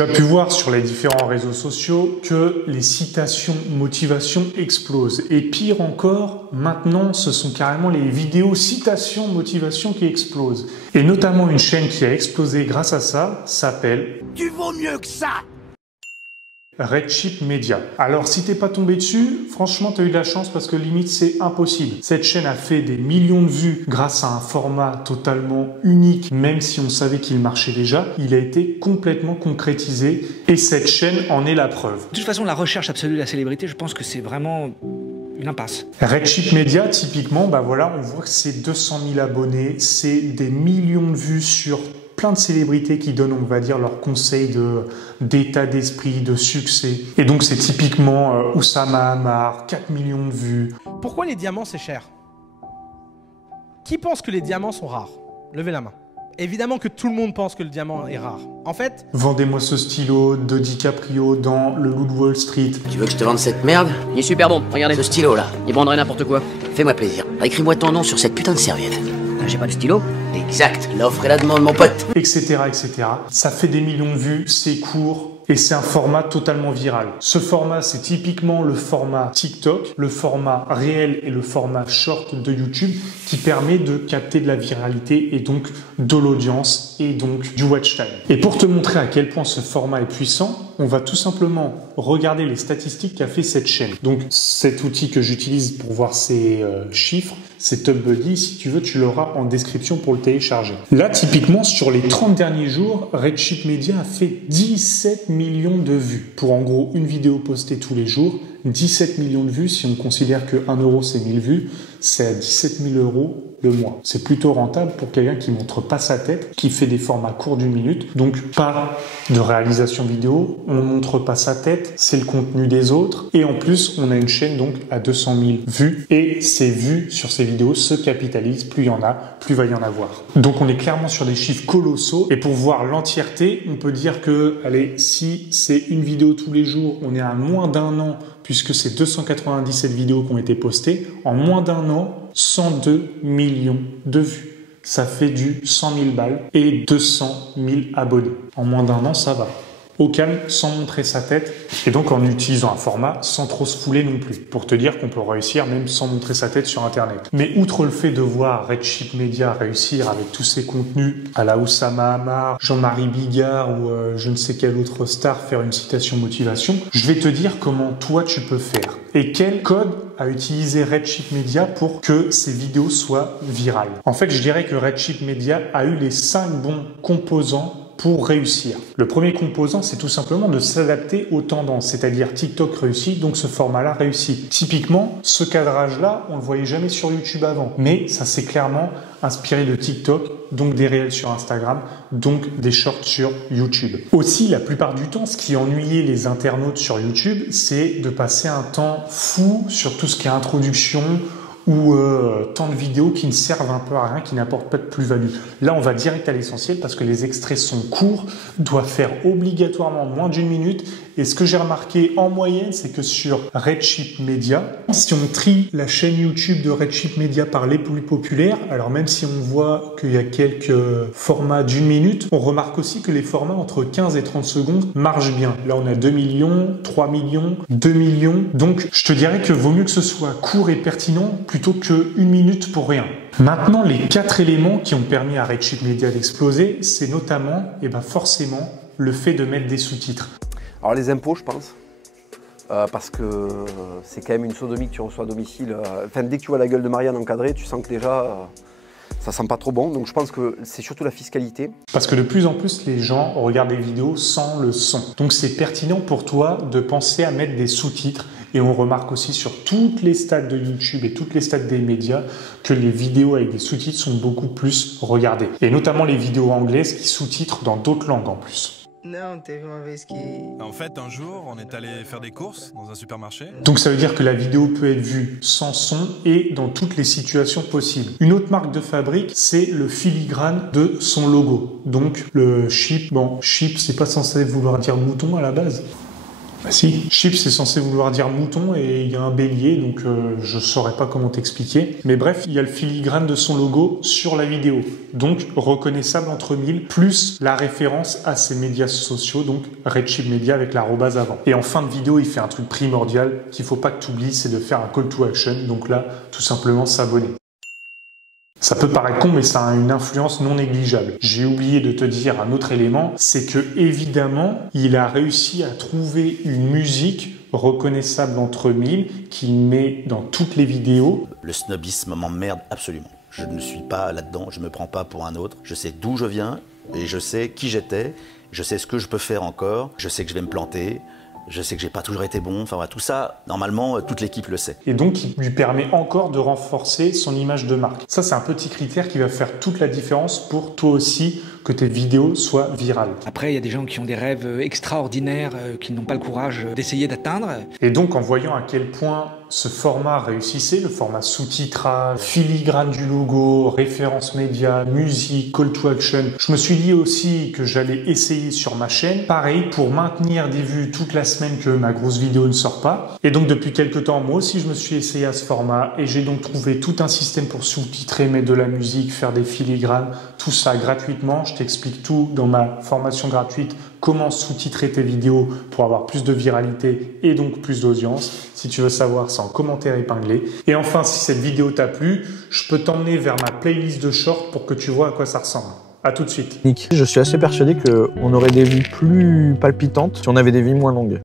Tu as pu voir sur les différents réseaux sociaux que les citations motivation explosent. Et pire encore, maintenant, ce sont carrément les vidéos citations motivation qui explosent. Et notamment une chaîne qui a explosé grâce à ça s'appelle Tu vaux mieux que ça. Redchip Media. Alors si t'es pas tombé dessus, franchement t'as eu de la chance parce que limite c'est impossible. Cette chaîne a fait des millions de vues grâce à un format totalement unique, même si on savait qu'il marchait déjà. Il a été complètement concrétisé et cette chaîne en est la preuve. De toute façon, la recherche absolue de la célébrité, je pense que c'est vraiment une impasse. Redchip Media, typiquement, bah voilà, on voit que c'est 200 000 abonnés, c'est des millions de vues sur plein de célébrités qui donnent, on va dire, leurs conseils d'état d'esprit, de succès. Et donc, c'est typiquement Oussama Ammar, 4 millions de vues. Pourquoi les diamants, c'est cher? Qui pense que les diamants sont rares? Levez la main. Évidemment que tout le monde pense que le diamant est rare. En fait... Vendez-moi ce stylo de DiCaprio dans Le Loup de Wall Street. Tu veux que je te vende cette merde? Il est super bon, regardez. Ce stylo-là. Il vendrait n'importe quoi. Fais-moi plaisir. Écris-moi ton nom sur cette putain de serviette. J'ai pas de stylo. Exact. L'offre et la demande, mon pote. Etc., etc. Ça fait des millions de vues, c'est court. Et c'est un format totalement viral. Ce format, c'est typiquement le format TikTok, le format réel et le format short de YouTube qui permet de capter de la viralité et donc de l'audience et donc du watch time. Et pour te montrer à quel point ce format est puissant, on va tout simplement regarder les statistiques qu'a fait cette chaîne. Donc cet outil que j'utilise pour voir ces chiffres, c'est TubBuddy. Si tu veux, tu l'auras en description pour le télécharger. Là, typiquement, sur les 30 derniers jours, Redchip Media a fait 17 millions de vues. Pour en gros une vidéo postée tous les jours, 17 millions de vues. Si on considère que 1 euro c'est 1000 vues, c'est à 17 000 euros le mois. C'est plutôt rentable pour quelqu'un qui montre pas sa tête, qui fait des formats courts d'une minute. Donc pas de réalisation vidéo, on montre pas sa tête, c'est le contenu des autres. Et en plus, on a une chaîne donc à 200 000 vues. Et ces vues sur ces vidéos se capitalisent. Plus il y en a, plus il va y en avoir. Donc on est clairement sur des chiffres colossaux. Et pour voir l'entièreté, on peut dire que, allez, si c'est une vidéo tous les jours, on est à moins d'un an, puisque c'est 297 vidéos qui ont été postées. En moins d'un an, 102 millions de vues. Ça fait du 100 000 balles et 200 000 abonnés. En moins d'un an, ça va. Au calme, sans montrer sa tête, et donc en utilisant un format sans trop se fouler non plus, pour te dire qu'on peut réussir même sans montrer sa tête sur Internet. Mais outre le fait de voir Redchip Media réussir avec tous ses contenus à la Oussama Ammar, Jean-Marie Bigard ou je ne sais quelle autre star faire une citation motivation, je vais te dire comment toi tu peux faire et quel code a utilisé Redchip Media pour que ces vidéos soient virales. En fait, je dirais que Redchip Media a eu les 5 bons composants pour réussir. Le premier composant, c'est tout simplement de s'adapter aux tendances, c'est-à-dire TikTok réussit, donc ce format-là réussit. Typiquement, ce cadrage-là, on le voyait jamais sur YouTube avant, mais ça s'est clairement inspiré de TikTok, donc des réels sur Instagram, donc des shorts sur YouTube. Aussi, la plupart du temps, ce qui ennuyait les internautes sur YouTube, c'est de passer un temps fou sur tout ce qui est introduction, ou tant de vidéos qui ne servent un peu à rien, qui n'apportent pas de plus-value. Là, on va direct à l'essentiel parce que les extraits sont courts, doivent faire obligatoirement moins d'une minute. Et ce que j'ai remarqué en moyenne, c'est que sur Redchip Media, si on trie la chaîne YouTube de Redchip Media par les plus populaires, alors même si on voit qu'il y a quelques formats d'une minute, on remarque aussi que les formats entre 15 et 30 secondes marchent bien. Là, on a 2 millions, 3 millions, 2 millions. Donc, je te dirais que vaut mieux que ce soit court et pertinent plutôt qu'une minute pour rien. Maintenant, les 4 éléments qui ont permis à Redchip Media d'exploser, c'est notamment, et forcément, le fait de mettre des sous-titres. Alors les impôts, je pense, parce que c'est quand même une sodomie que tu reçois à domicile. Enfin, dès que tu vois la gueule de Marianne encadrée, tu sens que déjà, ça sent pas trop bon. Donc je pense que c'est surtout la fiscalité. Parce que de plus en plus, les gens regardent des vidéos sans le son. Donc c'est pertinent pour toi de penser à mettre des sous-titres. Et on remarque aussi sur toutes les stats de YouTube et toutes les stats des médias que les vidéos avec des sous-titres sont beaucoup plus regardées. Et notamment les vidéos anglaises qui sous-titrent dans d'autres langues en plus. Não, teve uma vez que... En fait, un jour, on est allé faire des courses dans un supermarché. Donc ça veut dire que la vidéo peut être vue sans son et dans toutes les situations possibles. Une autre marque de fabrique, c'est le filigrane de son logo. Donc le chip, bon, chip, c'est pas censé vouloir dire mouton à la base. Bah si, chips c'est censé vouloir dire mouton et il y a un bélier, donc je saurais pas comment t'expliquer. Mais bref, il y a le filigrane de son logo sur la vidéo, donc reconnaissable entre mille, plus la référence à ses médias sociaux, donc Red Chip Media avec l'arrobase avant. Et en fin de vidéo, il fait un truc primordial qu'il faut pas que tu oublies, c'est de faire un call to action, donc là, tout simplement s'abonner. Ça peut paraître con, mais ça a une influence non négligeable. J'ai oublié de te dire un autre élément, c'est que évidemment, il a réussi à trouver une musique reconnaissable entre mille qu'il met dans toutes les vidéos. Le snobisme m'emmerde absolument. Je ne suis pas là-dedans, je ne me prends pas pour un autre. Je sais d'où je viens et je sais qui j'étais, je sais ce que je peux faire encore, je sais que je vais me planter. Je sais que j'ai pas toujours été bon, enfin voilà, tout ça, normalement, toute l'équipe le sait. Et donc, il lui permet encore de renforcer son image de marque. Ça, c'est un petit critère qui va faire toute la différence pour toi aussi, que tes vidéos soient virales. Après, il y a des gens qui ont des rêves extraordinaires, qui n'ont pas le courage d'essayer d'atteindre. Et donc, en voyant à quel point ce format réussissait, le format sous-titrage, filigrane du logo, référence média, musique, call to action, je me suis dit aussi que j'allais essayer sur ma chaîne, pareil, pour maintenir des vues toute la semaine que ma grosse vidéo ne sort pas. Et donc, depuis quelques temps, moi aussi, je me suis essayé à ce format et j'ai donc trouvé tout un système pour sous-titrer, mettre de la musique, faire des filigranes, tout ça gratuitement. Je t'explique tout dans ma formation gratuite, comment sous-titrer tes vidéos pour avoir plus de viralité et donc plus d'audience. Si tu veux savoir, c'est en commentaire épinglé. Et enfin, si cette vidéo t'a plu, je peux t'emmener vers ma playlist de shorts pour que tu vois à quoi ça ressemble. À tout de suite. Je suis assez persuadé qu'on aurait des vies plus palpitantes si on avait des vies moins longues.